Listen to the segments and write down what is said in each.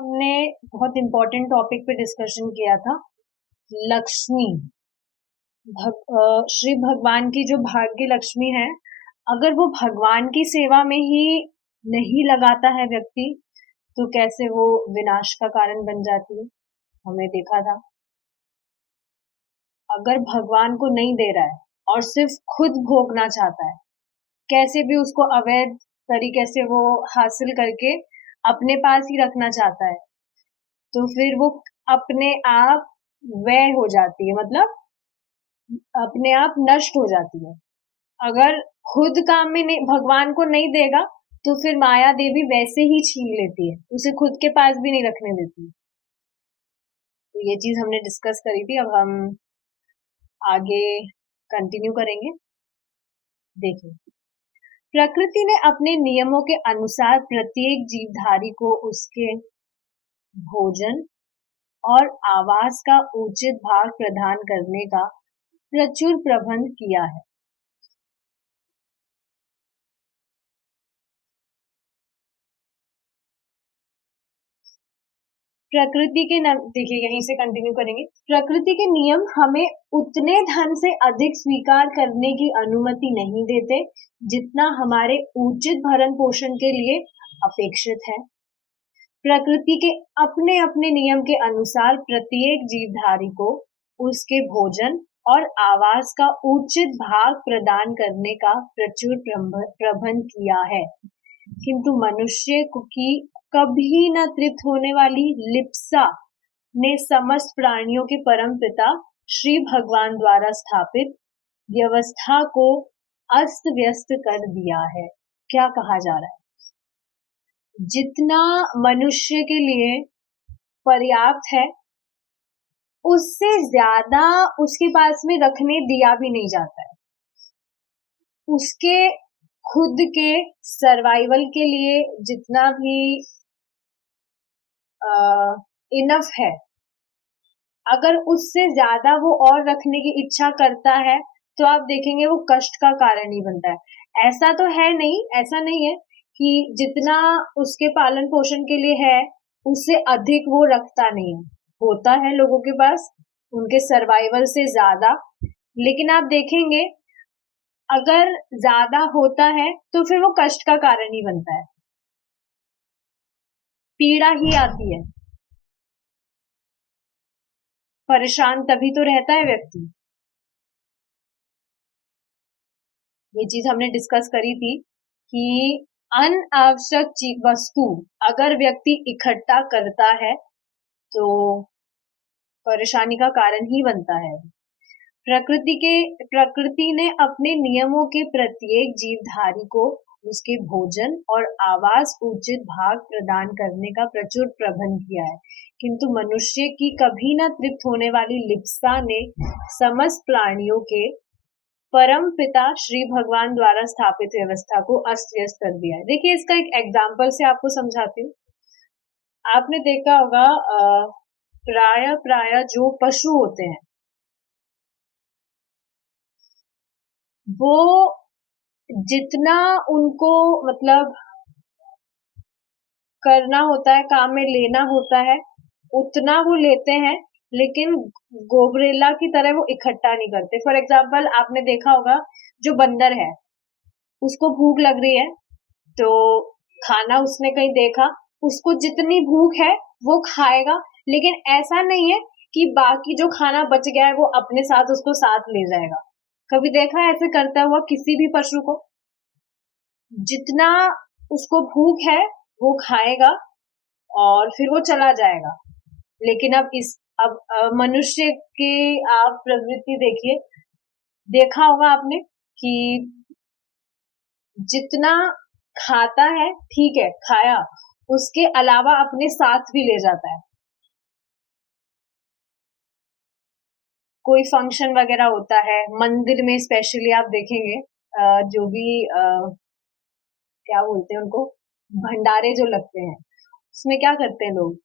हमने बहुत important topic पे डिस्कशन किया था, लक्ष्मी। श्री भगवान की जो भाग्य लक्ष्मी है, अगर वो भगवान की सेवा में ही नहीं लगाता है व्यक्ति, तो कैसे वो विनाश का कारण बन जाती है। हमने देखा था, अगर भगवान को नहीं दे रहा है और सिर्फ खुद भोगना चाहता है, कैसे भी उसको अवैध तरीके से वो हासिल करके अपने पास ही रखना चाहता है, तो फिर वो अपने आप व्यय हो जाती है, मतलब अपने आप नष्ट हो जाती है। अगर खुद काम में नहीं, भगवान को नहीं देगा, तो फिर माया देवी वैसे ही छीन लेती है, उसे खुद के पास भी नहीं रखने देती। तो ये चीज हमने डिस्कस करी थी, अब हम आगे कंटिन्यू करेंगे। देखिए, प्रकृति ने अपने नियमों के अनुसार प्रत्येक जीवधारी को उसके भोजन और आवास का उचित भाग प्रदान करने का प्रचुर प्रबंध किया है। प्रकृति के देखिए, यहीं से कंटिन्यू करेंगे। प्रकृति के नियम हमें उतने धन से अधिक स्वीकार करने की अनुमति नहीं देते जितना हमारे उचित भरण पोषण के लिए अपेक्षित है। प्रकृति के अपने अपने नियम के अनुसार प्रत्येक जीवधारी को उसके भोजन और आवास का उचित भाग प्रदान करने का प्रचुर प्रबंध किया है, किंतु मनुष्य की कभी न तृप्त होने वाली लिप्सा ने समस्त प्राणियों के परम पिता श्री भगवान द्वारा स्थापित व्यवस्था को अस्त व्यस्त कर दिया है। क्या कहा जा रहा है? जितना मनुष्य के लिए पर्याप्त है, उससे ज्यादा उसके पास में रखने दिया भी नहीं जाता है। उसके खुद के सर्वाइवल के लिए जितना भी इनफ है, अगर उससे ज्यादा वो और रखने की इच्छा करता है, तो आप देखेंगे वो कष्ट का कारण ही बनता है। ऐसा तो है नहीं, ऐसा नहीं है कि जितना उसके पालन पोषण के लिए है, उससे अधिक वो रखता नहीं है। होता है लोगों के पास उनके सर्वाइवल से ज्यादा, लेकिन आप देखेंगे अगर ज्यादा होता है तो फिर वो कष्ट का कारण ही बनता है, पीड़ा ही आती है, परेशान तभी तो रहता है व्यक्ति। ये चीज हमने डिस्कस करी थी कि अनावश्यक वस्तु अगर व्यक्ति इकट्ठा करता है तो परेशानी का कारण ही बनता है। प्रकृति ने अपने नियमों के प्रत्येक जीवधारी को उसके भोजन और आवास उचित भाग प्रदान करने का प्रचुर प्रबंध किया है, किंतु मनुष्य की कभी न तृप्त होने वाली लिप्सा ने समस्त प्राणियों के परम पिता श्री भगवान द्वारा स्थापित व्यवस्था को अस्त व्यस्त कर दिया है। देखिए, इसका एक एग्जाम्पल से आपको समझाती हूँ। आपने देखा होगा, प्राय जो पशु होते हैं, वो जितना उनको मतलब करना होता है, काम में लेना होता है, उतना वो लेते हैं, लेकिन गोबरेला की तरह वो इकट्ठा नहीं करते। फॉर एग्जाम्पल, आपने देखा होगा, जो बंदर है उसको भूख लग रही है, तो खाना उसने कहीं देखा, उसको जितनी भूख है वो खाएगा, लेकिन ऐसा नहीं है कि बाकी जो खाना बच गया है वो अपने साथ उसको साथ ले जाएगा। कभी देखा है ऐसे करता हुआ किसी भी पशु को? जितना उसको भूख है वो खाएगा और फिर वो चला जाएगा। लेकिन अब मनुष्य की आप प्रवृत्ति देखिए, देखा होगा आपने कि जितना खाता है ठीक है, खाया, उसके अलावा अपने साथ भी ले जाता है। कोई फंक्शन वगैरह होता है मंदिर में, स्पेशली आप देखेंगे, जो भी क्या बोलते हैं उनको, भंडारे जो लगते हैं, उसमें क्या करते हैं लोग?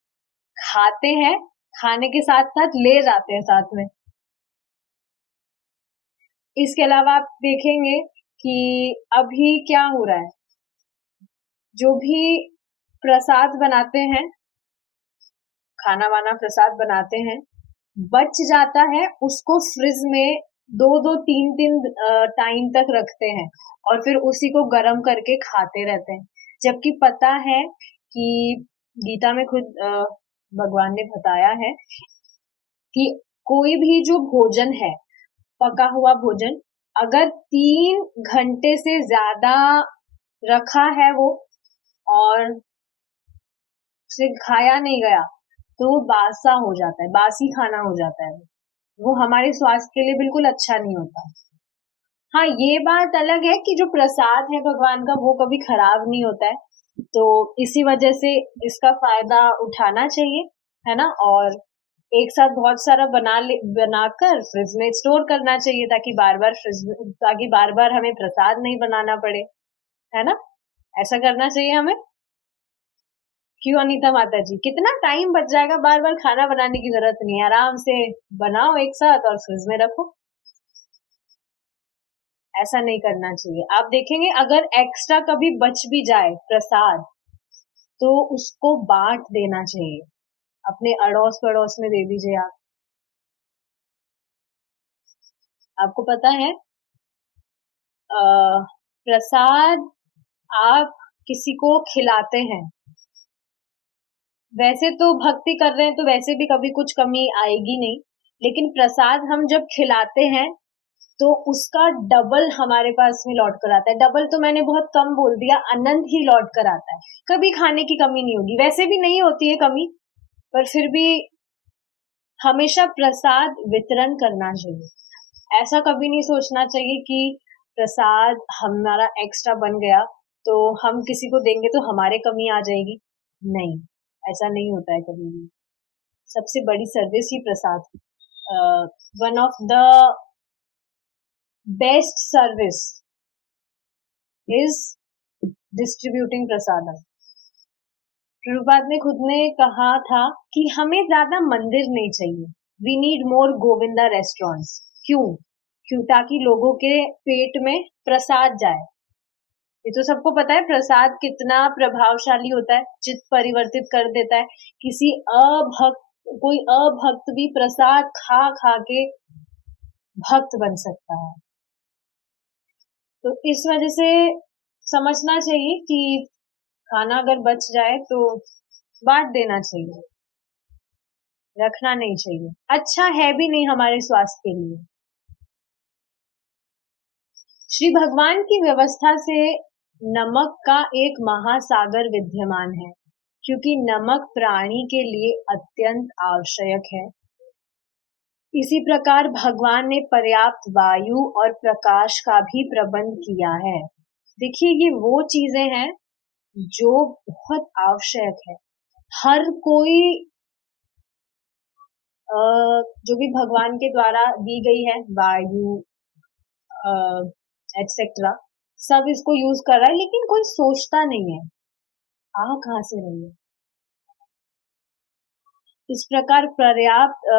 खाते हैं, खाने के साथ साथ ले जाते हैं साथ में। इसके अलावा आप देखेंगे कि अभी क्या हो रहा है, जो भी प्रसाद बनाते हैं खाना वाना प्रसाद बनाते हैं, बच जाता है उसको फ्रिज में 2-2 3-3 टाइम तक रखते हैं और फिर उसी को गर्म करके खाते रहते हैं, जबकि पता है कि गीता में खुद भगवान ने बताया है कि कोई भी जो भोजन है, पका हुआ भोजन, अगर 3 घंटे से ज्यादा रखा है वो और उसे खाया नहीं गया तो वो बासा हो जाता है, बासी खाना हो जाता है, वो हमारे स्वास्थ्य के लिए बिल्कुल अच्छा नहीं होता। हाँ, ये बात अलग है कि जो प्रसाद है भगवान का वो कभी खराब नहीं होता है, तो इसी वजह से इसका फायदा उठाना चाहिए, है ना। और एक साथ बहुत सारा बनाकर फ्रिज में स्टोर करना चाहिए ताकि बार बार हमें प्रसाद नहीं बनाना पड़े, है ना। ऐसा करना चाहिए हमें। क्यों अनीता माता जी, कितना टाइम बच जाएगा, बार बार खाना बनाने की जरूरत नहीं है, आराम से बनाओ एक साथ और फ्रिज में रखो। ऐसा नहीं करना चाहिए। आप देखेंगे अगर एक्स्ट्रा कभी बच भी जाए प्रसाद तो उसको बांट देना चाहिए, अपने अड़ोस पड़ोस में दे दीजिए आप। आपको पता है प्रसाद आप किसी को खिलाते हैं, वैसे तो भक्ति कर रहे हैं तो वैसे भी कभी कुछ कमी आएगी नहीं, लेकिन प्रसाद हम जब खिलाते हैं तो उसका डबल हमारे पास में लौट कर आता है। डबल तो मैंने बहुत कम बोल दिया, अनंत ही लौट कर आता है। कभी खाने की कमी नहीं होगी, वैसे भी नहीं होती है कमी, पर फिर भी हमेशा प्रसाद वितरण करना चाहिए। ऐसा कभी नहीं सोचना चाहिए कि प्रसाद हमारा एक्स्ट्रा बन गया तो हम किसी को देंगे तो हमारे कमी आ जाएगी। नहीं, ऐसा नहीं होता है कभी भी। सबसे बड़ी सर्विस ही प्रसाद, one of the best service is distributing prasadam. Prabhupada ने खुद ने कहा था कि हमें ज्यादा मंदिर नहीं चाहिए, we need more Govinda restaurants. क्यों ताकि लोगों के पेट में प्रसाद जाए। ये तो सबको पता है प्रसाद कितना प्रभावशाली होता है, चित्त परिवर्तित कर देता है। कोई अभक्त भी प्रसाद खा खा के भक्त बन सकता है। तो इस वजह से समझना चाहिए कि खाना अगर बच जाए तो बांट देना चाहिए, रखना नहीं चाहिए, अच्छा है भी नहीं हमारे स्वास्थ्य के लिए। श्री भगवान की व्यवस्था से नमक का एक महासागर विद्यमान है, क्योंकि नमक प्राणी के लिए अत्यंत आवश्यक है। इसी प्रकार भगवान ने पर्याप्त वायु और प्रकाश का भी प्रबंध किया है। देखिए, ये वो चीजें हैं जो बहुत आवश्यक है। हर कोई जो भी भगवान के द्वारा दी गई है, वायु एटसेट्रा, सब इसको यूज कर रहा है, लेकिन कोई सोचता नहीं है आ कहां से रही है। इस प्रकार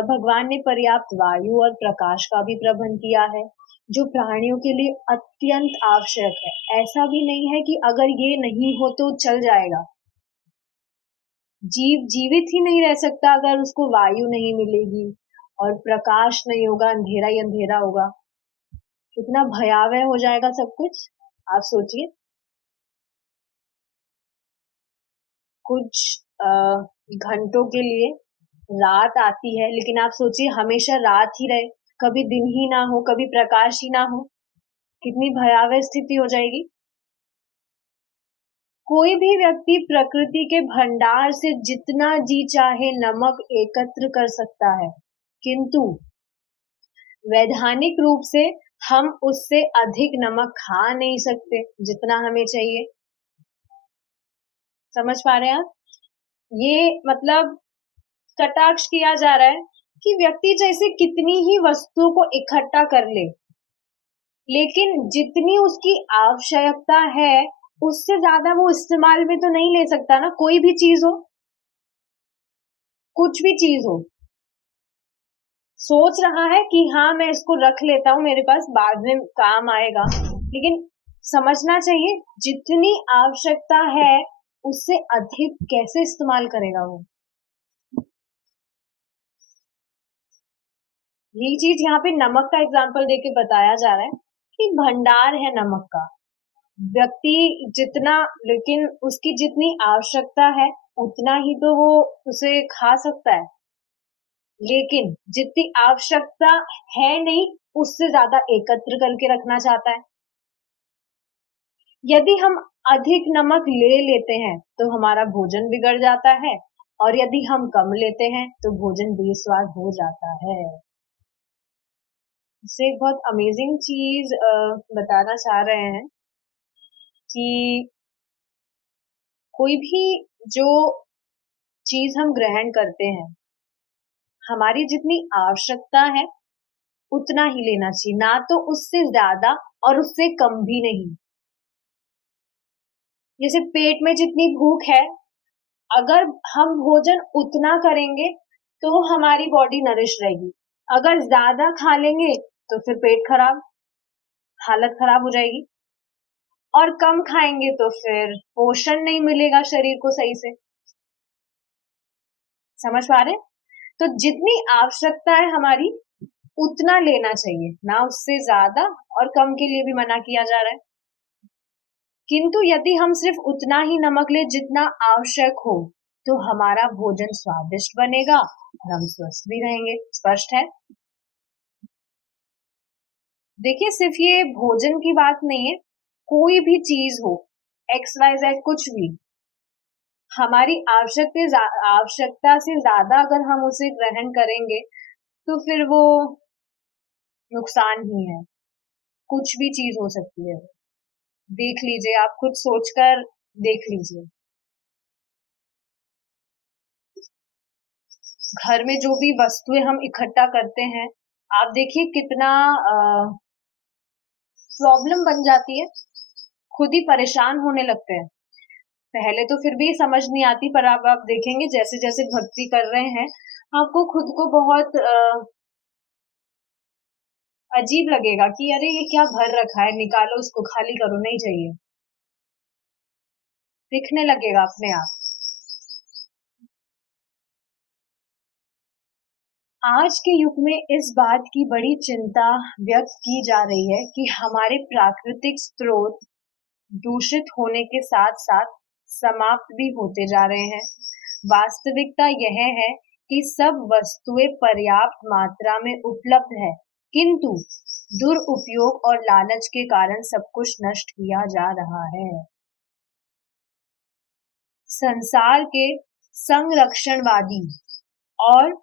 भगवान ने पर्याप्त वायु और प्रकाश का भी प्रबंध किया है, जो प्राणियों के लिए अत्यंत आवश्यक है। ऐसा भी नहीं है कि अगर ये नहीं हो तो चल जाएगा। जीव जीवित ही नहीं रह सकता अगर उसको वायु नहीं मिलेगी और प्रकाश नहीं होगा, अंधेरा ही अंधेरा होगा। कितना भयावह हो जाएगा सब कुछ, आप सोचिए। कुछ घंटों के लिए रात आती है, लेकिन आप सोचिए हमेशा रात ही रहे, कभी दिन ही ना हो, कभी प्रकाश ही ना हो, कितनी भयावह स्थिति हो जाएगी। कोई भी व्यक्ति प्रकृति के भंडार से जितना जी चाहे नमक एकत्र कर सकता है, किंतु वैधानिक रूप से हम उससे अधिक नमक खा नहीं सकते जितना हमें चाहिए। समझ पा रहे हैं आप? ये मतलब कटाक्ष किया जा रहा है कि व्यक्ति जैसे कितनी ही वस्तुओं को इकट्ठा कर ले, लेकिन जितनी उसकी आवश्यकता है उससे ज्यादा वो इस्तेमाल में तो नहीं ले सकता ना। कोई भी चीज हो, कुछ भी चीज हो, सोच रहा है कि हाँ मैं इसको रख लेता हूँ, मेरे पास बाद में काम आएगा, लेकिन समझना चाहिए जितनी आवश्यकता है उससे अधिक कैसे इस्तेमाल करेगा वो। यही चीज यहाँ पे नमक का एग्जाम्पल देके बताया जा रहा है कि भंडार है नमक का। व्यक्ति जितना, लेकिन उसकी जितनी आवश्यकता है उतना ही तो वो उसे खा सकता है, लेकिन जितनी आवश्यकता है नहीं उससे ज्यादा एकत्र करके रखना चाहता है। यदि हम अधिक नमक ले लेते हैं तो हमारा भोजन बिगड़ जाता है, और यदि हम कम लेते हैं तो भोजन बेस्वाद हो जाता है। इससे एक बहुत अमेजिंग चीज बताना चाह रहे हैं कि कोई भी जो चीज हम ग्रहण करते हैं, हमारी जितनी आवश्यकता है उतना ही लेना चाहिए, ना तो उससे ज्यादा और उससे कम भी नहीं। जैसे पेट में जितनी भूख है, अगर हम भोजन उतना करेंगे तो हमारी बॉडी नरिश रहेगी। अगर ज्यादा खा लेंगे तो फिर पेट खराब, हालत खराब हो जाएगी। और कम खाएंगे तो फिर पोषण नहीं मिलेगा शरीर को सही से। समझ पा रहे हैं? तो जितनी आवश्यकता है हमारी उतना लेना चाहिए, ना उससे ज्यादा और कम के लिए भी मना किया जा रहा है। किंतु यदि हम सिर्फ उतना ही नमक ले जितना आवश्यक हो तो हमारा भोजन स्वादिष्ट बनेगा और हम स्वस्थ भी रहेंगे। स्पष्ट है? देखिए, सिर्फ ये भोजन की बात नहीं है, कोई भी चीज हो, एक्स वाई जेड कुछ भी, हमारी आवश्यकता से ज्यादा अगर हम उसे ग्रहण करेंगे तो फिर वो नुकसान ही है। कुछ भी चीज हो सकती है। देख लीजिए, आप खुद सोचकर देख लीजिए। घर में जो भी वस्तुएं हम इकट्ठा करते हैं, आप देखिए कितना प्रॉब्लम बन जाती है, खुद ही परेशान होने लगते हैं। पहले तो फिर भी समझ नहीं आती, पर अब आप देखेंगे जैसे जैसे भक्ति कर रहे हैं आपको खुद को बहुत अजीब लगेगा कि अरे ये क्या भर रखा है, निकालो उसको, खाली करो, नहीं चाहिए। दिखने लगेगा अपने आप। आज के युग में इस बात की बड़ी चिंता व्यक्त की जा रही है कि हमारे प्राकृतिक स्रोत दूषित होने के साथ साथ समाप्त भी होते जा रहे हैं। वास्तविकता यह है कि सब वस्तुएं पर्याप्त मात्रा में उपलब्ध है, किंतु दुरुपयोग और लालच के कारण सब कुछ नष्ट किया जा रहा है। संसार के संरक्षणवादी और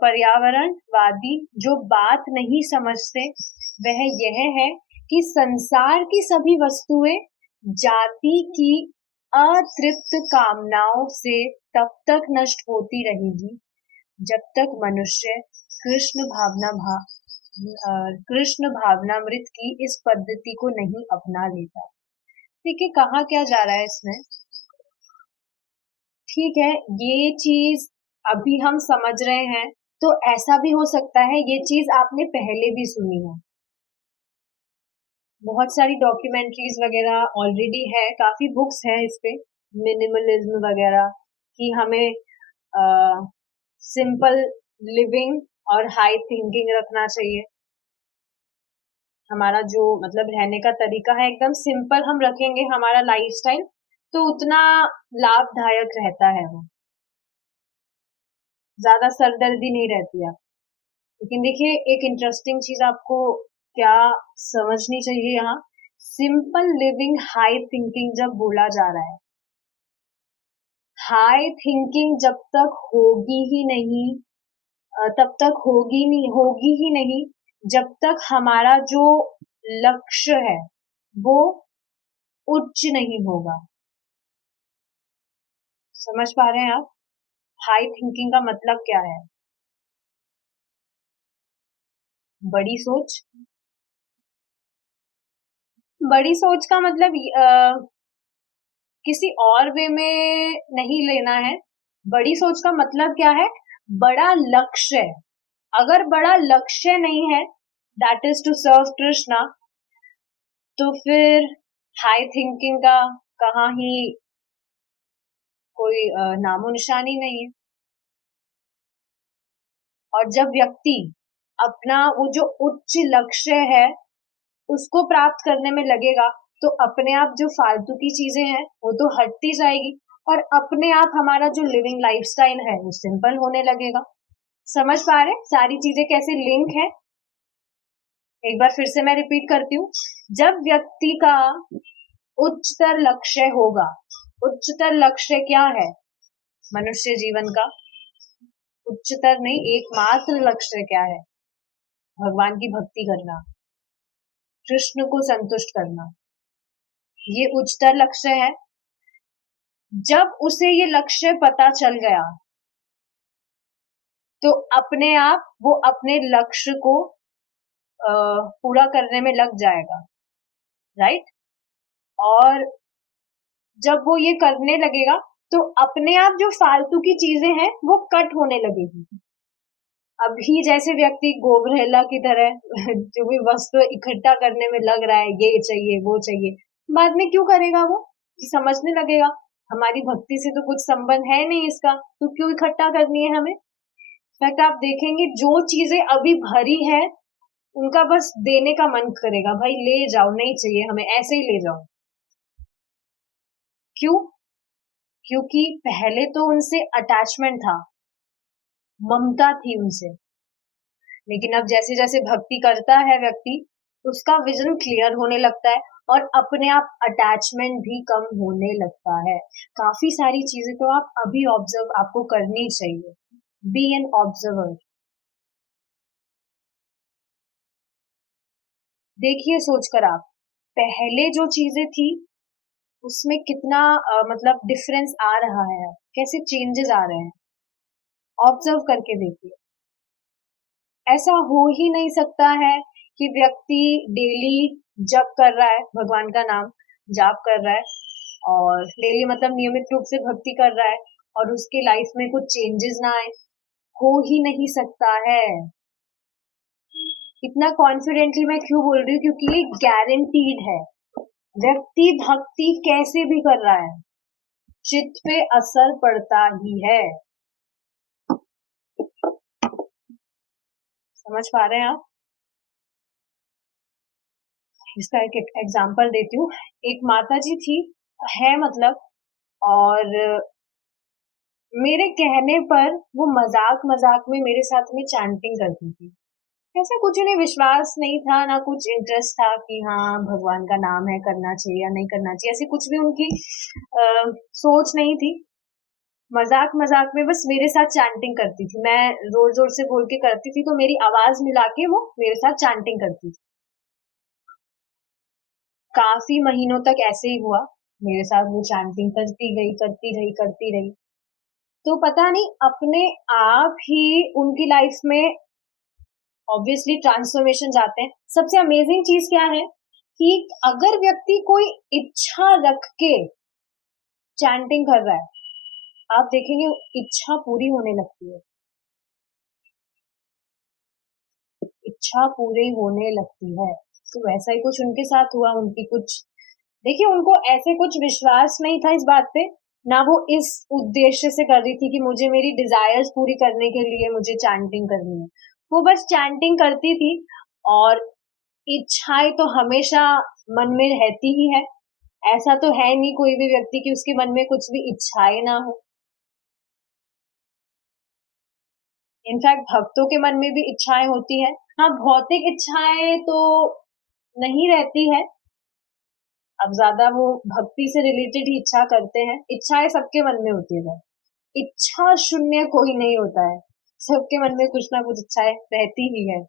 पर्यावरणवादी जो बात नहीं समझते वह यह है कि संसार की सभी वस्तुएं जाति की अतृप्त कामनाओं से तब तक नष्ट होती रहेगी जब तक मनुष्य कृष्ण भावना भा कृष्ण भावनामृत की इस पद्धति को नहीं अपना लेता। देखिए कहा क्या जा रहा है इसमें। ठीक है, ये चीज अभी हम समझ रहे हैं, तो ऐसा भी हो सकता है ये चीज आपने पहले भी सुनी हो। बहुत सारी डॉक्यूमेंट्रीज वगैरह ऑलरेडी है, काफी बुक्स हैं इस पे, मिनिमलिज्म वगैरह, कि हमें सिंपल लिविंग और हाई थिंकिंग रखना चाहिए। हमारा जो मतलब रहने का तरीका है एकदम सिंपल हम रखेंगे हमारा लाइफस्टाइल, तो उतना लाभदायक रहता है वो, ज्यादा सरदर्दी नहीं रहती है। लेकिन देखिए एक इंटरेस्टिंग चीज आपको क्या समझनी चाहिए यहाँ। सिंपल लिविंग हाई थिंकिंग जब बोला जा रहा है, हाई थिंकिंग जब तक होगी ही नहीं, तब तक होगी ही नहीं जब तक हमारा जो लक्ष्य है वो उच्च नहीं होगा। समझ पा रहे हैं आप हाई थिंकिंग का मतलब क्या है? बड़ी सोच। बड़ी सोच का मतलब किसी और वे में नहीं लेना है। बड़ी सोच का मतलब क्या है? बड़ा लक्ष्य है। अगर बड़ा लक्ष्य नहीं है, that is to serve Krishna, तो फिर हाई थिंकिंग का कहाँ ही कोई नामो निशानी नहीं है। और जब व्यक्ति अपना वो जो उच्च लक्ष्य है उसको प्राप्त करने में लगेगा तो अपने आप जो फालतू की चीजें हैं वो तो हटती जाएगी और अपने आप हमारा जो लिविंग लाइफस्टाइल है वो सिंपल होने लगेगा। समझ पा रहे सारी चीजें कैसे लिंक है? एक बार फिर से मैं रिपीट करती हूँ। जब व्यक्ति का उच्चतर लक्ष्य होगा, उच्चतर लक्ष्य क्या है मनुष्य जीवन का? उच्चतर नहीं, एकमात्र लक्ष्य क्या है? भगवान की भक्ति करना, कृष्ण को संतुष्ट करना, ये उच्चतर लक्ष्य है। जब उसे ये लक्ष्य पता चल गया तो अपने आप वो अपने लक्ष्य को पूरा करने में लग जाएगा, राइट? और जब वो ये करने लगेगा तो अपने आप जो फालतू की चीजें हैं वो कट होने लगेगी। अभी जैसे व्यक्ति गोबरेला की तरह जो भी वस्तु इकट्ठा करने में लग रहा है, ये चाहिए वो चाहिए, बाद में क्यों करेगा वो? समझने लगेगा हमारी भक्ति से तो कुछ संबंध है नहीं इसका, तो क्यों इकट्ठा करनी है हमें? फैक्ट आप देखेंगे जो चीजें अभी भरी है उनका बस देने का मन करेगा, भाई ले जाओ, नहीं चाहिए हमें, ऐसे ही ले जाओ। क्यों? क्योंकि पहले तो उनसे अटैचमेंट था, ममता थी उनसे, लेकिन अब जैसे जैसे भक्ति करता है व्यक्ति उसका विजन क्लियर होने लगता है और अपने आप अटैचमेंट भी कम होने लगता है। काफी सारी चीजें तो आप अभी ऑब्जर्व आपको करनी चाहिए। Be an observer. देखिए सोचकर आप, पहले जो चीजें थी उसमें कितना मतलब डिफरेंस आ रहा है, कैसे चेंजेस आ रहे हैं, ऑब्जर्व करके देखिए। ऐसा हो ही नहीं सकता है कि व्यक्ति डेली जप कर रहा है, भगवान का नाम जाप कर रहा है और डेली मतलब नियमित रूप से भक्ति कर रहा है और उसके लाइफ में कुछ चेंजेस ना आए। हो ही नहीं सकता है। इतना कॉन्फिडेंटली मैं क्यों बोल रही हूँ? क्योंकि ये गारंटीड है। व्यक्ति भक्ति कैसे भी कर रहा है, चित्त पे असर पड़ता ही है। समझ पा रहे हैं आप? इसका एक एग्जांपल देती हूँ। एक माता जी थी, है मतलब, और मेरे कहने पर वो मजाक मजाक में मेरे साथ में चैंटिंग करती थी। ऐसा कुछ उन्हें विश्वास नहीं था, ना कुछ इंटरेस्ट था कि हाँ भगवान का नाम है, करना चाहिए या नहीं करना चाहिए, ऐसी कुछ भी उनकी सोच नहीं थी। मजाक मजाक में बस मेरे साथ चैंटिंग करती थी। मैं जोर जोर से बोल के करती थी तो मेरी आवाज मिला के वो मेरे साथ चैंटिंग करती थी। काफी महीनों तक ऐसे ही हुआ, मेरे साथ वो चैंटिंग करती गई करती रही करती रही। तो पता नहीं अपने आप ही उनकी लाइफ में ऑब्वियसली ट्रांसफॉर्मेशन आते हैं। सबसे अमेजिंग चीज क्या है कि अगर व्यक्ति कोई इच्छा रख के चैंटिंग कर रहा है, आप देखेंगे इच्छा पूरी होने लगती है, इच्छा पूरी होने लगती है। तो वैसा ही कुछ उनके साथ हुआ। उनकी कुछ, देखिए उनको ऐसे कुछ विश्वास नहीं था इस बात पे, ना वो इस उद्देश्य से कर रही थी कि मुझे मेरी डिजायर्स पूरी करने के लिए मुझे चैंटिंग करनी है। वो बस चैंटिंग करती थी और इच्छाएं तो हमेशा मन में रहती ही है। ऐसा तो है नहीं कोई भी व्यक्ति कि उसके मन में कुछ भी इच्छाएं ना हो। इनफैक्ट भक्तों के मन में भी इच्छाएं होती है। हाँ, भौतिक इच्छाएं तो नहीं रहती है, अब ज्यादा वो भक्ति से रिलेटेड ही इच्छा करते हैं। इच्छाएं सबके मन में होती है, इच्छा शून्य कोई नहीं होता है, सबके मन में कुछ ना कुछ इच्छाएं रहती ही है।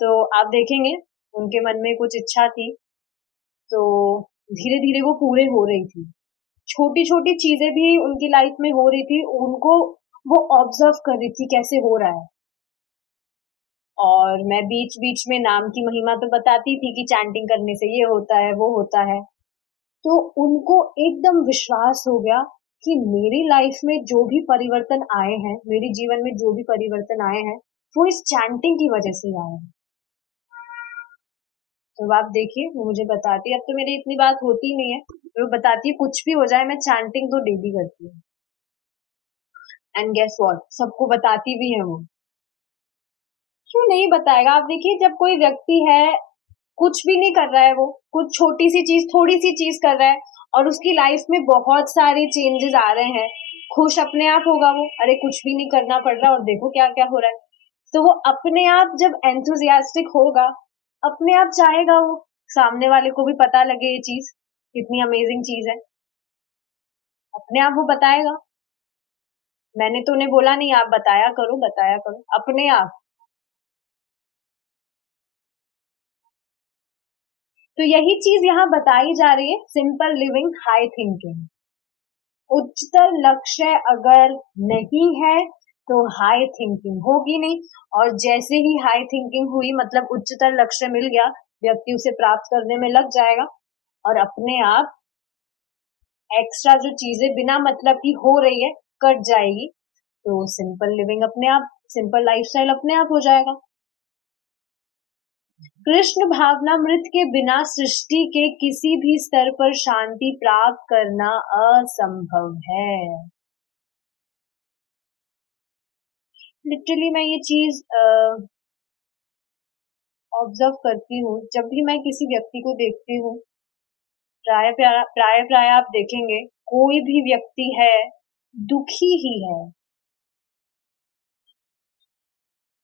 तो आप देखेंगे उनके मन में कुछ इच्छा थी तो धीरे धीरे वो पूरे हो रही थी। छोटी छोटी चीजें भी उनकी लाइफ में हो रही थी, उनको वो ऑब्जर्व कर रही थी कैसे हो रहा है। और मैं बीच बीच में नाम की महिमा तो बताती थी कि चैंटिंग करने से ये होता है वो होता है। तो उनको एकदम विश्वास हो गया कि मेरी लाइफ में जो भी परिवर्तन आए हैं, मेरे जीवन में जो भी परिवर्तन आए हैं वो इस चैंटिंग की वजह से आए हैं। तो आप देखिए वो मुझे बताती है, अब तो मेरी इतनी बात होती नहीं है, वो बताती है कुछ भी हो जाए मैं चैंटिंग तो डेली करती हूँ। एंड गेस व्हाट, सबको बताती भी है वो। क्यों नहीं बताएगा? आप देखिए, जब कोई व्यक्ति है, कुछ भी नहीं कर रहा है, वो कुछ छोटी सी चीज, थोड़ी सी चीज कर रहा है और उसकी लाइफ में बहुत सारे चेंजेस आ रहे हैं, खुश अपने आप होगा वो? अरे कुछ भी नहीं करना पड़ रहा और देखो क्या क्या हो रहा है। तो वो अपने आप जब एंथुजियास्टिक होगा, अपने आप चाहेगा वो, सामने वाले को भी पता लगे ये चीज कितनी अमेजिंग चीज है, अपने आप वो बताएगा। मैंने तो उन्हें बोला नहीं आप बताया करो, बताया करो, अपने आप। तो यही चीज यहाँ बताई जा रही है, सिंपल लिविंग, हाई थिंकिंग। उच्चतर लक्ष्य अगर नहीं है तो हाई थिंकिंग होगी नहीं, और जैसे ही हाई थिंकिंग हुई मतलब उच्चतर लक्ष्य मिल गया, व्यक्ति उसे प्राप्त करने में लग जाएगा और अपने आप एक्स्ट्रा जो चीजें बिना मतलब की हो रही है कट जाएगी। तो सिंपल लिविंग अपने आप, सिंपल लाइफस्टाइल अपने आप हो जाएगा। कृष्ण भावनामृत के बिना सृष्टि के किसी भी स्तर पर शांति प्राप्त करना असंभव है। लिटरली मैं ये चीज ऑब्जर्व करती हूँ जब भी मैं किसी व्यक्ति को देखती हूँ। प्राय प्राय प्राय आप देखेंगे कोई भी व्यक्ति है दुखी ही है।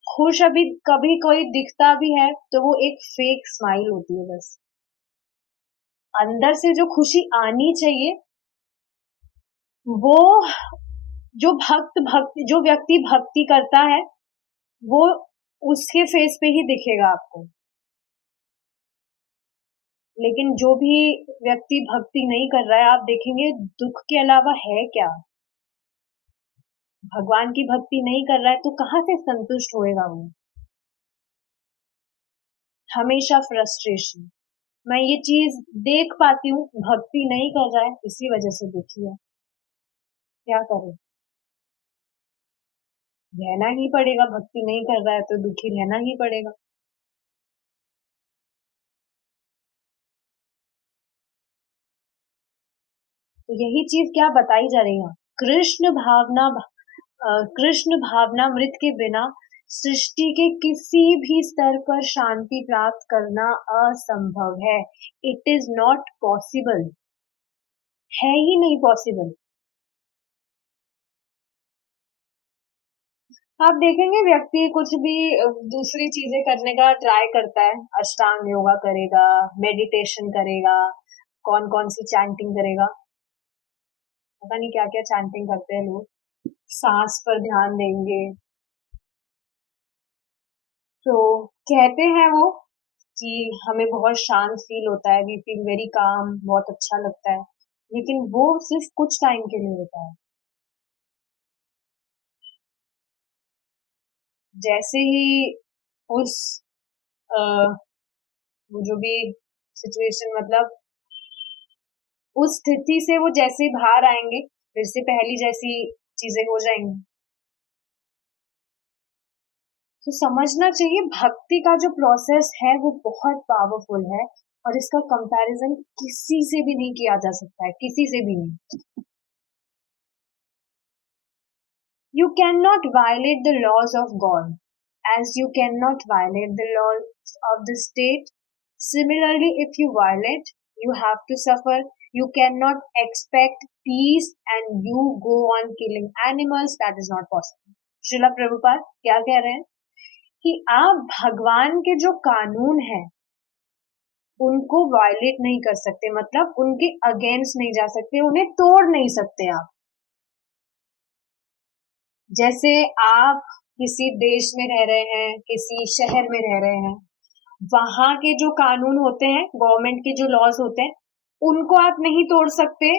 खुश अभी कभी कोई दिखता भी है तो वो एक फेक स्माइल होती है बस। अंदर से जो खुशी आनी चाहिए वो, जो व्यक्ति भक्ति करता है वो उसके फेस पे ही दिखेगा आपको। लेकिन जो भी व्यक्ति भक्ति नहीं कर रहा है, आप देखेंगे दुख के अलावा है क्या। भगवान की भक्ति नहीं कर रहा है तो कहाँ से संतुष्ट होएगा वो। हमेशा फ्रस्ट्रेशन। मैं ये चीज देख पाती हूँ, भक्ति नहीं कर रहा है इसी वजह से दुखी है। क्या करें, रहना ही पड़ेगा, भक्ति नहीं कर रहा है तो दुखी रहना ही पड़ेगा। तो यही चीज क्या बताई जा रही है, कृष्ण भावना, कृष्ण भावनामृत के बिना सृष्टि के किसी भी स्तर पर शांति प्राप्त करना असंभव है। इट इज नॉट पॉसिबल, है ही नहीं पॉसिबल। आप देखेंगे व्यक्ति कुछ भी दूसरी चीजें करने का ट्राई करता है, अष्टांग योगा करेगा, मेडिटेशन करेगा, कौन कौन सी चैंटिंग करेगा, पता नहीं क्या क्या चैंटिंग करते हैं लोग, सांस पर ध्यान देंगे। तो कहते हैं वो कि हमें बहुत शांत फील होता है, वी फील वेरी काम, बहुत अच्छा लगता है, लेकिन वो सिर्फ कुछ टाइम के लिए होता है। जैसे ही उस अ, वो जो भी सिचुएशन, मतलब उस स्थिति से वो जैसे ही बाहर आएंगे फिर से पहली जैसी चीजें हो जाएंगी। तो समझना चाहिए भक्ति का जो प्रोसेस है वो बहुत पावरफुल है, और इसका कंपैरिजन किसी से भी नहीं किया जा सकता है, किसी से भी नहीं। You cannot violate the laws of God, as you cannot violate the laws of the state. Similarly, if you violate, you have to suffer. You cannot expect peace and you go on killing animals. That is not possible. Srila Prabhupada क्या कह रहे हैं कि आप भगवान के जो कानून हैं उनको वायलेट नहीं कर सकते, मतलब उनके अगेंस्ट नहीं जा सकते, उन्हें तोड़ नहीं सकते आप। जैसे आप किसी देश में रह रहे हैं, किसी शहर में रह रहे हैं, वहां के जो कानून होते हैं, गवर्नमेंट के जो लॉज होते हैं, उनको आप नहीं तोड़ सकते।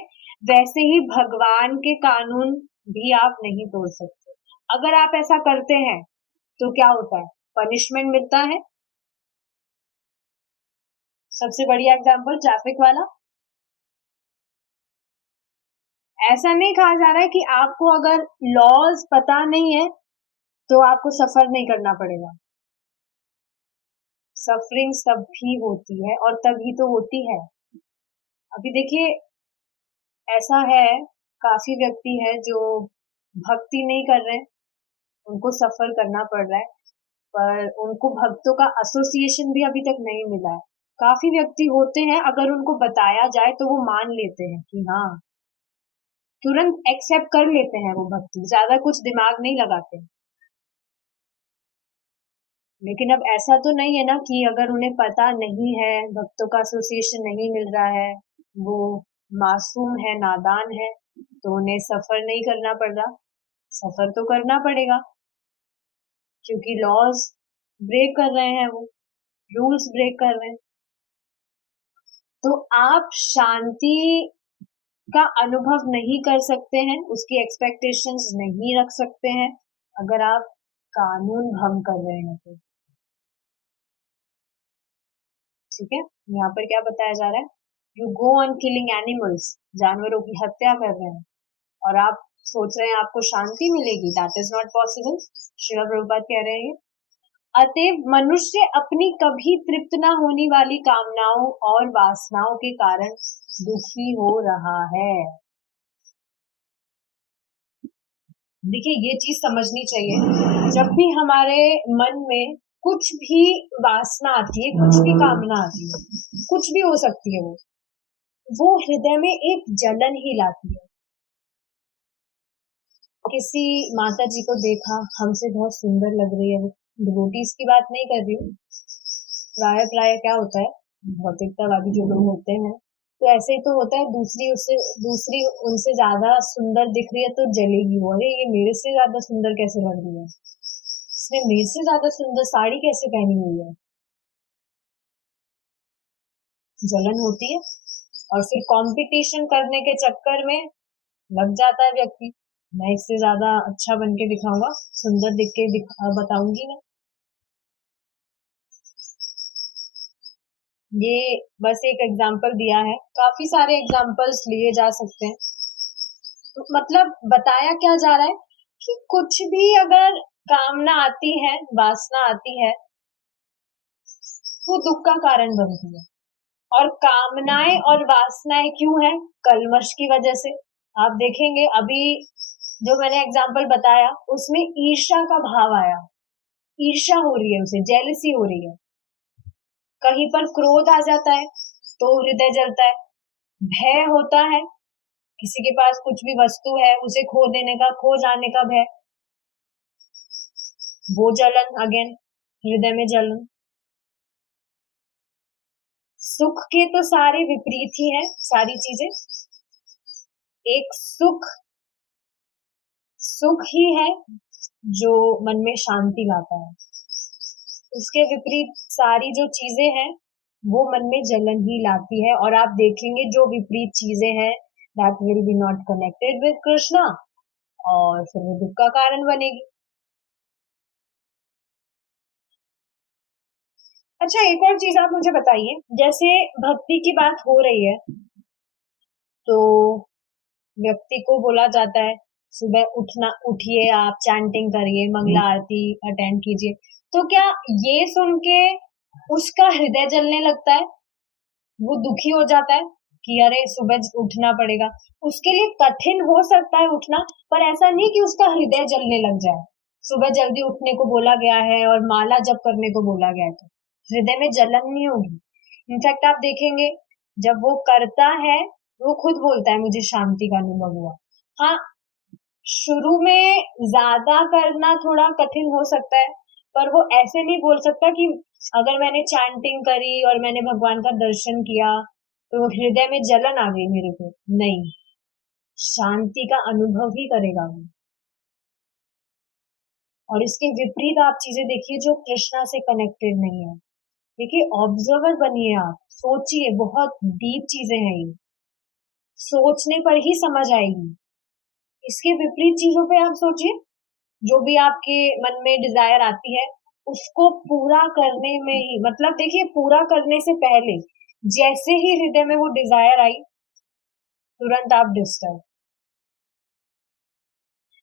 वैसे ही भगवान के कानून भी आप नहीं तोड़ सकते। अगर आप ऐसा करते हैं तो क्या होता है, पनिशमेंट मिलता है। सबसे बढ़िया एग्जांपल ट्रैफिक वाला। ऐसा नहीं कहा जा रहा है कि आपको अगर लॉज पता नहीं है तो आपको सफर नहीं करना पड़ेगा। सफरिंग तभी होती है और तभी तो होती है। अभी देखिए ऐसा है, काफी व्यक्ति है जो भक्ति नहीं कर रहे हैं, उनको सफर करना पड़ रहा है। पर उनको भक्तों का एसोसिएशन भी अभी तक नहीं मिला है। काफी व्यक्ति होते हैं, अगर उनको बताया जाए तो वो मान लेते हैं कि हाँ, तुरंत एक्सेप्ट कर लेते हैं वो भक्ति, ज्यादा कुछ दिमाग नहीं लगाते। लेकिन अब ऐसा तो नहीं है ना कि अगर उन्हें पता नहीं है, भक्तों का एसोसिएशन नहीं मिल रहा है, वो मासूम है, नादान है, तो उन्हें सफर नहीं करना पड़ रहा। सफर तो करना पड़ेगा, क्योंकि लॉज ब्रेक कर रहे हैं, वो रूल्स ब्रेक कर रहे हैं। तो आप शांति का अनुभव नहीं कर सकते हैं, उसकी एक्सपेक्टेशंस नहीं रख सकते हैं, अगर आप कानून भंग कर रहे हैं तो। ठीक है, यहाँ पर क्या बताया जा रहा है? You go on killing animals, जानवरों की हत्या कर रहे हैं, और आप सोच रहे हैं आपको शांति मिलेगी। That is not possible. Srila Prabhupada कह रहे हैं, अतएव मनुष्य अपनी कभी तृप्त न होने वाली कामनाओं और वासनाओं के कारण दुखी हो रहा है। देखिए, ये चीज समझनी चाहिए, जब भी हमारे मन में कुछ भी वासना आती है, कुछ भी कामना आती है, कुछ भी हो सकती है, वो हृदय में एक जलन ही लाती है। किसी माता जी को देखा, हमसे बहुत सुंदर लग रही है वो, डिवोटीज की बात नहीं कर रही हूँ, प्राय प्राय क्या होता है, भौतिकतावादी जो लोग होते हैं, तो ऐसे ही तो होता है, दूसरी उनसे ज्यादा सुंदर दिख रही है तो जलेगी वो, अरे ये मेरे से ज्यादा सुंदर कैसे लग रही है, इसने मेरे से ज्यादा सुंदर साड़ी कैसे पहनी हुई है, जलन होती है। और फिर कंपटीशन करने के चक्कर में लग जाता है व्यक्ति, मैं इससे ज्यादा अच्छा बन के दिखाऊंगा, सुंदर दिख के बताऊंगी मैं। ये बस एक एग्जाम्पल दिया है, काफी सारे एग्जाम्पल्स लिए जा सकते हैं। तो मतलब बताया क्या जा रहा है कि कुछ भी अगर कामना आती है, वासना आती है, वो दुख का कारण बनती है। और कामनाएं और वासनाएं क्यों है? कलमश की वजह से। आप देखेंगे अभी जो मैंने एग्जाम्पल बताया, उसमें ईर्ष्या का भाव आया, ईर्ष्या हो रही है, उसे जेलसी हो रही है। कहीं पर क्रोध आ जाता है तो हृदय जलता है, भय होता है, किसी के पास कुछ भी वस्तु है उसे खो देने का, खो जाने का भय, वो जलन, अगेन हृदय में जलन। सुख के तो सारे विपरीत ही है, सारी चीजें। एक सुख, सुख ही है जो मन में शांति लाता है, उसके विपरीत सारी जो चीजें हैं वो मन में जलन ही लाती है। और आप देखेंगे जो विपरीत चीजें हैं, that will be not connected with Krishna, और फिर वो दुख का कारण बनेगी। अच्छा, एक और चीज आप मुझे बताइए, जैसे भक्ति की बात हो रही है, तो व्यक्ति को बोला जाता है सुबह उठना, उठिए, आप चैंटिंग करिए, मंगला आरती अटेंड कीजिए, तो क्या ये सुन के उसका हृदय जलने लगता है, वो दुखी हो जाता है कि अरे सुबह उठना पड़ेगा? उसके लिए कठिन हो सकता है उठना, पर ऐसा नहीं कि उसका हृदय जलने लग जाए। सुबह जल्दी उठने को बोला गया है और माला जप करने को बोला गया है, तो हृदय में जलन नहीं होगी। इनफैक्ट आप देखेंगे, जब वो करता है, वो खुद बोलता है मुझे शांति का अनुभव हुआ। हाँ, शुरू में ज्यादा करना थोड़ा कठिन हो सकता है, पर वो ऐसे नहीं बोल सकता कि अगर मैंने चैंटिंग करी और मैंने भगवान का दर्शन किया तो हृदय में जलन आ गई मेरे को, नहीं, शांति का अनुभव ही करेगा वो। और इसके विपरीत आप चीजें देखिए जो कृष्णा से कनेक्टेड नहीं है। देखिए, ऑब्जर्वर बनिए, आप सोचिए, बहुत डीप चीजें हैं ये, सोचने पर ही समझ आएगी। इसके विपरीत चीजों पे आप सोचिए, जो भी आपके मन में डिजायर आती है, उसको पूरा करने में ही, मतलब देखिए, पूरा करने से पहले जैसे ही हृदय में वो डिजायर आई, तुरंत आप डिस्टर्ब।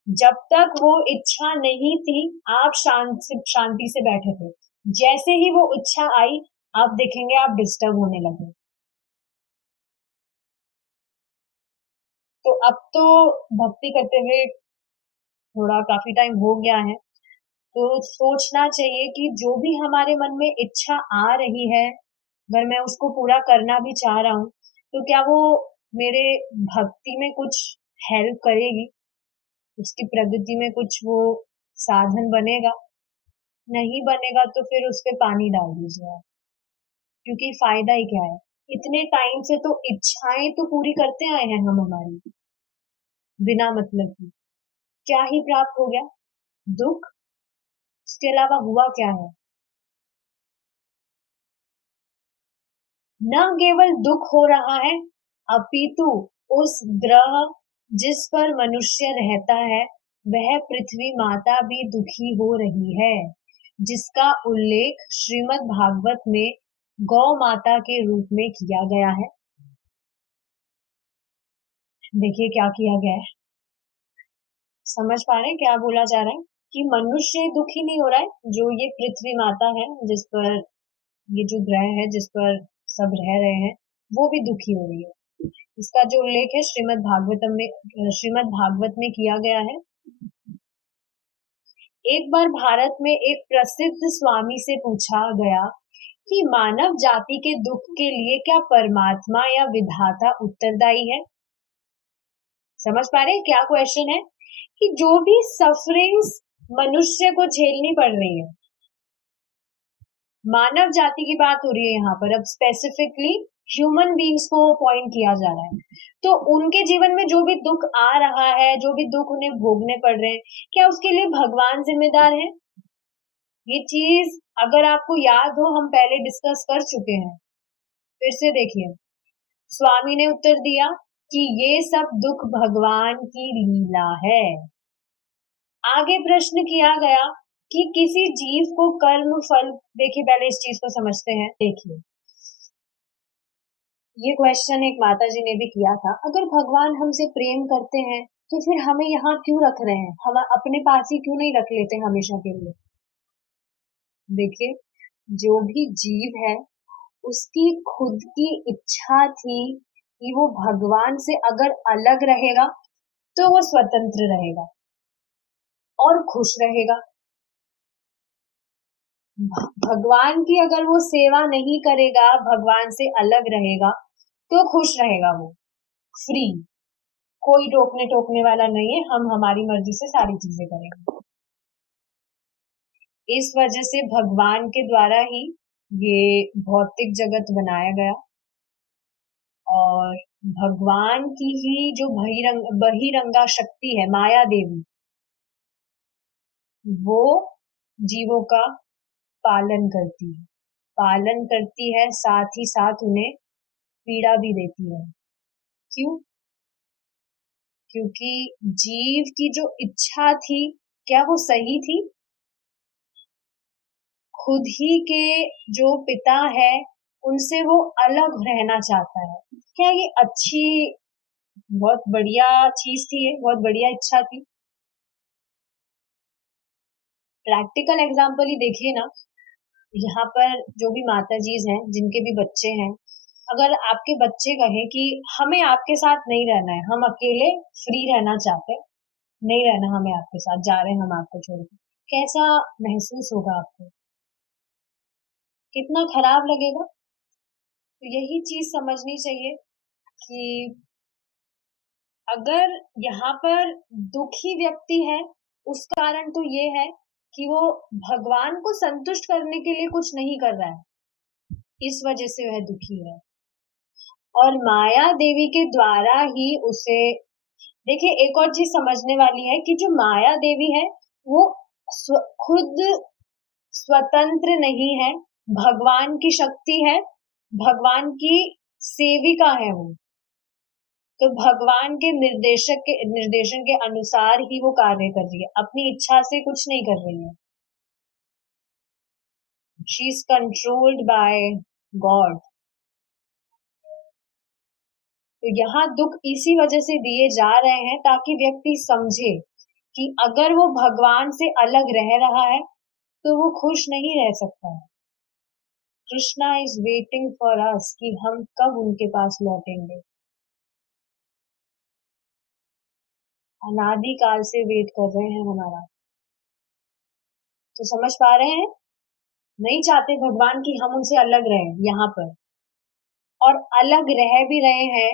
जब तक वो इच्छा नहीं थी, आप शांति से बैठे थे, जैसे ही वो इच्छा आई, आप देखेंगे आप डिस्टर्ब होने लगे। तो अब तो भक्ति करते हुए थोड़ा काफी टाइम हो गया है, तो सोचना चाहिए कि जो भी हमारे मन में इच्छा आ रही है, अगर मैं उसको पूरा करना भी चाह रहा हूँ, तो क्या वो मेरे भक्ति में कुछ हेल्प करेगी, उसकी प्रगति में कुछ वो साधन बनेगा? नहीं बनेगा तो फिर उस पे पानी डाल दीजिए आप, क्योंकि फायदा ही क्या है? इतने टाइम से तो इच्छाएं तो पूरी करते आए हैं हम हमारी, बिना मतलब की। क्या ही प्राप्त हो गया? दुख। इसके अलावा हुआ क्या है? न केवल दुख हो रहा है, अपितु उस ग्रह जिस पर मनुष्य रहता है, वह पृथ्वी माता भी दुखी हो रही है, जिसका उल्लेख श्रीमद् भागवत में गौ माता के रूप में किया गया है। देखिए क्या किया गया है। समझ पा रहे हैं क्या बोला जा रहा है? कि मनुष्य दुखी नहीं हो रहा है, जो ये पृथ्वी माता है जिस पर ये जो ग्रह है जिस पर सब रह रहे हैं, वो भी दुखी हो रही है। इसका जो उल्लेख है श्रीमद् भागवत में किया गया है। एक बार भारत में एक प्रसिद्ध स्वामी से पूछा गया कि मानव जाति के दुख के लिए क्या परमात्मा या विधाता उत्तरदायी है? समझ पा रहे हैं क्या क्वेश्चन है? कि जो भी सफरिंग्स मनुष्य को झेलनी पड़ रही है, मानव जाति की बात हो रही है यहाँ पर, अब स्पेसिफिकली ह्यूमन बींग्स को पॉइंट किया जा रहा है, तो उनके जीवन में जो भी दुख आ रहा है, जो भी दुख उन्हें भोगने पड़ रहे हैं, क्या उसके लिए भगवान जिम्मेदार है? ये चीज अगर आपको याद हो, हम पहले डिस्कस कर चुके हैं। फिर से देखिए, स्वामी ने उत्तर दिया कि ये सब दुख भगवान की लीला है। आगे प्रश्न किया गया कि किसी जीव को कर्म फल, देखिए पहले इस चीज को समझते हैं। देखिए, ये क्वेश्चन एक माता जी ने भी किया था, अगर भगवान हमसे प्रेम करते हैं तो फिर हमें यहाँ क्यों रख रहे हैं, हम अपने पास ही क्यों नहीं रख लेते हमेशा के लिए? देखिए, जो भी जीव है उसकी खुद की इच्छा थी कि वो भगवान से अगर अलग रहेगा तो वो स्वतंत्र रहेगा और खुश रहेगा। भगवान की अगर वो सेवा नहीं करेगा, भगवान से अलग रहेगा, तो खुश रहेगा वो, फ्री। कोई रोकने टोकने वाला नहीं है, हम हमारी मर्जी से सारी चीजें करेंगे। इस वजह से भगवान के द्वारा ही ये भौतिक जगत बनाया गया, और भगवान की ही जो बहिरंगा शक्ति है, माया देवी, वो जीवों का पालन करती है, साथ ही साथ उन्हें पीड़ा भी देती है। क्यों? क्योंकि जीव की जो इच्छा थी, क्या वो सही थी? खुद ही के जो पिता है उनसे वो अलग रहना चाहता है। क्या ये अच्छी, बहुत बढ़िया चीज थी? ये बहुत बढ़िया इच्छा थी। प्रैक्टिकल एग्जाम्पल ही देखिए ना, यहाँ पर जो भी माता जी हैं जिनके भी बच्चे हैं, अगर आपके बच्चे कहें कि हमें आपके साथ नहीं रहना है, हम अकेले फ्री रहना चाहते हैं, नहीं रहना हमें आपके साथ, जा रहे हैं हम आपको छोड़ के, कैसा महसूस होगा आपको? कितना खराब लगेगा? तो यही चीज समझनी चाहिए कि अगर यहाँ पर दुखी व्यक्ति है, उस कारण तो ये है कि वो भगवान को संतुष्ट करने के लिए कुछ नहीं कर रहा है, इस वजह से वह दुखी है। और माया देवी के द्वारा ही उसे, देखिए एक और चीज समझने वाली है कि जो माया देवी है वो खुद स्वतंत्र नहीं है, भगवान की शक्ति है, भगवान की सेविका है वो, तो भगवान के निर्देशन के अनुसार ही वो कार्य कर रही है, अपनी इच्छा से कुछ नहीं कर रही है। She is controlled by God. तो यहाँ दुख इसी वजह से दिए जा रहे हैं ताकि व्यक्ति समझे कि अगर वो भगवान से अलग रह रहा है तो वो खुश नहीं रह सकता है। Krishna is waiting for us कि हम कब उनके पास लौटेंगे। अनादि काल से वेट कर रहे हैं हमारा। तो समझ पा रहे हैं, नहीं चाहते भगवान कि हम उनसे अलग रहें यहाँ पर, और अलग रह भी रहे हैं,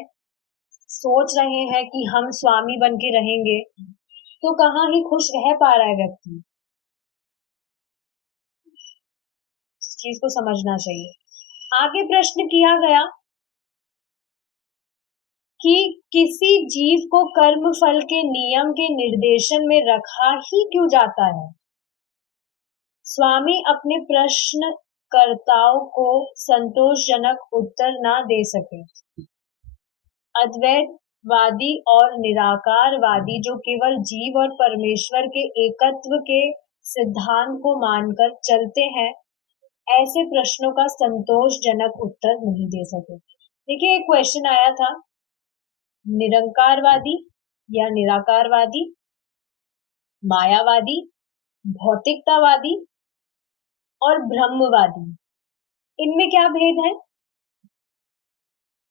सोच रहे हैं कि हम स्वामी बन के रहेंगे, तो कहाँ ही खुश रह पा रहा है व्यक्ति। इस चीज को समझना चाहिए। आगे प्रश्न किया गया कि किसी जीव को कर्म फल के नियम के निर्देशन में रखा ही क्यों जाता है। स्वामी अपने प्रश्नकर्ताओं को संतोषजनक उत्तर ना दे सके। अद्वैतवादी और निराकारवादी जो केवल जीव और परमेश्वर के एकत्व के सिद्धांत को मानकर चलते हैं, ऐसे प्रश्नों का संतोषजनक उत्तर नहीं दे सके। देखिए, एक क्वेश्चन आया था, निरंकारवादी या निराकारवादी, मायावादी, भौतिकतावादी और ब्रह्मवादी, इनमें क्या भेद है?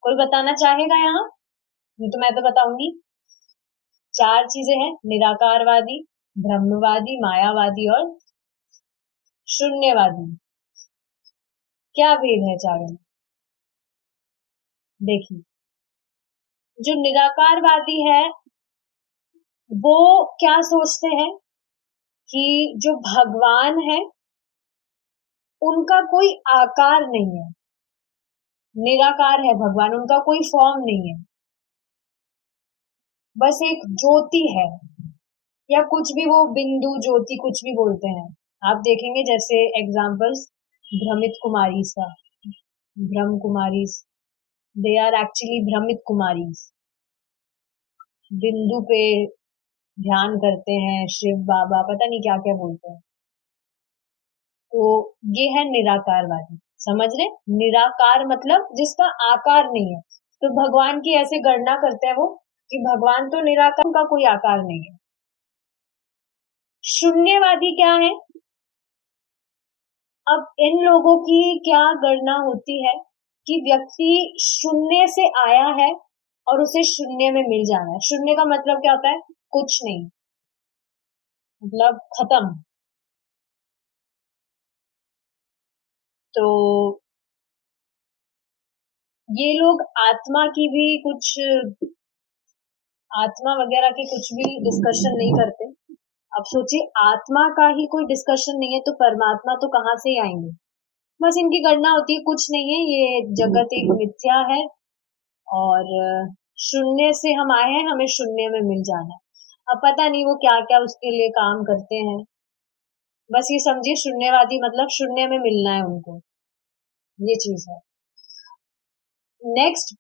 कोई बताना चाहेगा यहाँ? नहीं तो मैं तो बताऊंगी। 4 चीजें हैं, निराकारवादी, ब्रह्मवादी, मायावादी और शून्यवादी। क्या भेद है चारों में? देखिए, जो निराकारवादी है वो क्या सोचते हैं कि जो भगवान है उनका कोई आकार नहीं है, निराकार है भगवान, उनका कोई फॉर्म नहीं है, बस एक ज्योति है, या कुछ भी, वो बिंदु ज्योति कुछ भी बोलते हैं। आप देखेंगे जैसे एग्जाम्पल्स भ्रमित कुमारी का, Brahma Kumari, they are actually भ्रमित कुमारी, बिंदु पे ध्यान करते हैं, शिव बाबा पता नहीं क्या क्या बोलते हैं। तो ये है निराकारवादी, समझ रहे? निराकार मतलब जिसका आकार नहीं है। तो भगवान की ऐसे गणना करते हैं वो कि भगवान तो निराकार, का कोई आकार नहीं है। शून्यवादी क्या है? अब इन लोगों की क्या गणना होती है कि व्यक्ति शून्य से आया है और उसे शून्य में मिल जाना है। शून्य का मतलब क्या होता है? कुछ नहीं, मतलब खत्म। तो ये लोग आत्मा की भी कुछ, आत्मा वगैरह की कुछ भी डिस्कशन नहीं करते। अब सोचिए, आत्मा का ही कोई डिस्कशन नहीं है तो परमात्मा तो कहाँ से आएंगे। बस इनकी गणना होती है कुछ नहीं है, ये जगत एक मिथ्या है और शून्य से हम आए हैं, हमें शून्य में मिल जाना है। अब पता नहीं वो क्या क्या उसके लिए काम करते हैं। बस ये समझिए, शून्यवादी मतलब शून्य में मिलना है उनको, ये चीज है। नेक्स्ट,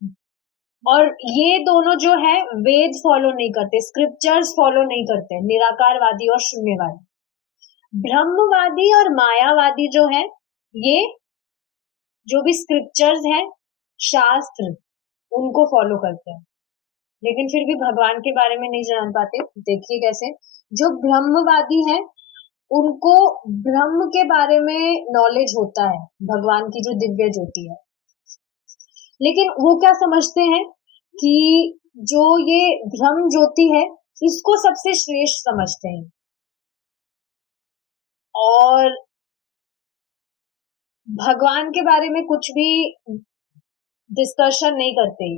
और ये दोनों जो है वेद फॉलो नहीं करते, स्क्रिप्चर्स फॉलो नहीं करते, निराकारवादी और शून्यवादी। ब्रह्मवादी और मायावादी जो है, ये जो भी स्क्रिप्चर्स हैं, शास्त्र, उनको फॉलो करते हैं, लेकिन फिर भी भगवान के बारे में नहीं जान पाते। देखिए कैसे, जो ब्रह्मवादी है उनको ब्रह्म के बारे में नॉलेज होता है, भगवान की जो दिव्य ज्योति है, लेकिन वो क्या समझते हैं कि जो ये ब्रह्म ज्योति है इसको सबसे श्रेष्ठ समझते हैं और भगवान के बारे में कुछ भी डिस्कशन नहीं करते,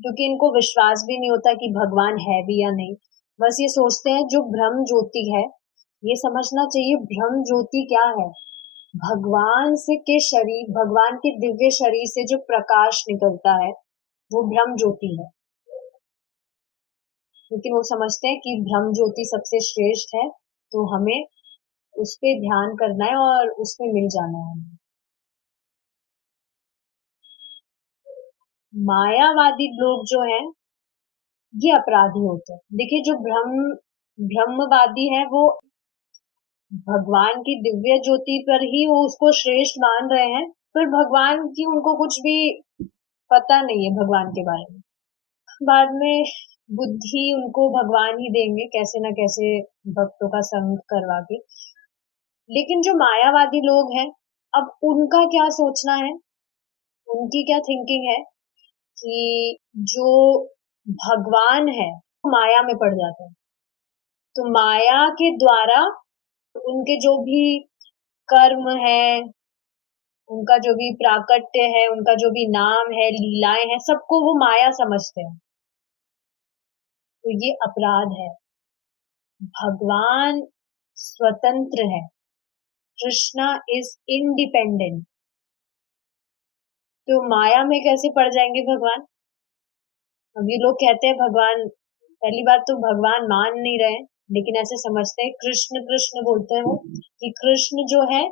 क्योंकि इनको विश्वास भी नहीं होता कि भगवान है भी या नहीं। बस ये सोचते हैं जो ब्रह्म ज्योति है, ये समझना चाहिए ब्रह्म ज्योति क्या है। भगवान से के शरीर, भगवान के दिव्य शरीर से जो प्रकाश निकलता है वो ब्रह्म ज्योति है। लेकिन वो समझते हैं कि ब्रह्म ज्योति सबसे श्रेष्ठ है, तो हमें उस पे ध्यान करना है और उसमें मिल जाना है। मायावादी लोग जो हैं ये अपराधी होते हैं। देखिए, जो ब्रह्मवादी है वो भगवान की दिव्य ज्योति पर ही वो उसको श्रेष्ठ मान रहे हैं, पर भगवान की उनको कुछ भी पता नहीं है भगवान के बारे में। बाद में बुद्धि उनको भगवान ही देंगे कैसे ना कैसे, भक्तों का संग करवा के। लेकिन जो मायावादी लोग हैं, अब उनका क्या सोचना है, उनकी क्या थिंकिंग है कि जो भगवान है वो माया में पड़ जाते हैं, तो माया के द्वारा उनके जो भी कर्म है, उनका जो भी प्राकट्य है, उनका जो भी नाम है, लीलाएं हैं, सबको वो माया समझते हैं। तो ये अपराध है। भगवान स्वतंत्र है। Krishna is independent. तो माया में कैसे पड़ जाएंगे भगवान? अभी लोग कहते हैं भगवान, पहली बात तो भगवान मान नहीं रहे, लेकिन ऐसे समझते हैं, कृष्ण कृष्ण बोलते हैं वो, कि कृष्ण जो है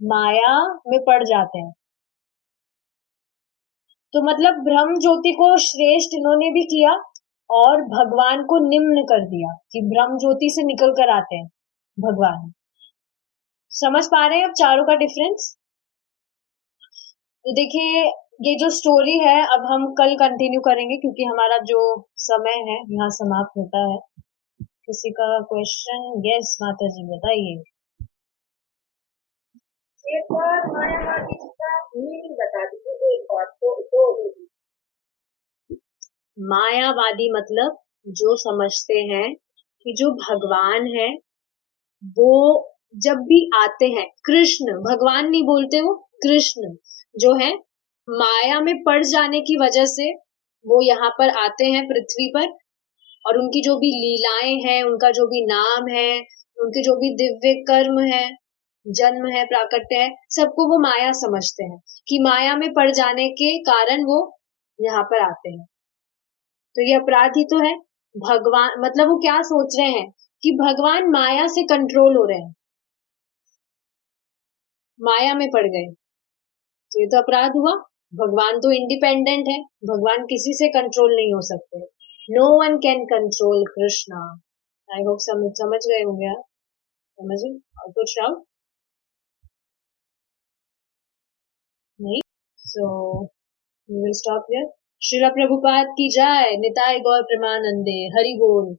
माया में पड़ जाते हैं। तो मतलब ब्रह्म ज्योति को श्रेष्ठ इन्होंने भी किया और भगवान को निम्न कर दिया, कि ब्रह्म ज्योति से निकल कर आते हैं भगवान। समझ पा रहे हैं अब चारों का डिफरेंस? तो देखिए, ये जो स्टोरी है अब हम कल कंटिन्यू करेंगे, क्योंकि हमारा जो समय है यहाँ समाप्त होता है। किसी का क्वेश्चन? यस माता जी बताइए। एक बार मायावादी का मीनिंग बता दीजिए, एक बार तो मायावादी मतलब जो समझते हैं कि जो भगवान है वो जब भी आते हैं, कृष्ण, भगवान नहीं बोलते वो, कृष्ण जो है माया में पड़ जाने की वजह से वो यहाँ पर आते हैं पृथ्वी पर, और उनकी जो भी लीलाएं हैं, उनका जो भी नाम है, उनके जो भी दिव्य कर्म है, जन्म है, प्राकट्य है, सबको वो माया समझते हैं, कि माया में पड़ जाने के कारण वो यहाँ पर आते हैं। तो ये अपराध ही तो है। भगवान मतलब वो क्या सोच रहे हैं कि भगवान माया से कंट्रोल हो रहे हैं, माया में पड़ गए, तो ये तो अपराध हुआ। भगवान तो इंडिपेंडेंट है, भगवान किसी से कंट्रोल नहीं हो सकते। No one can control Krishna. I hope समझ गए होंगे आप। समझे और कुछ डाउट नहीं? So we will stop here. Srila Prabhupada की जय। निताय गौर प्रेमानंदे। हरि बोल।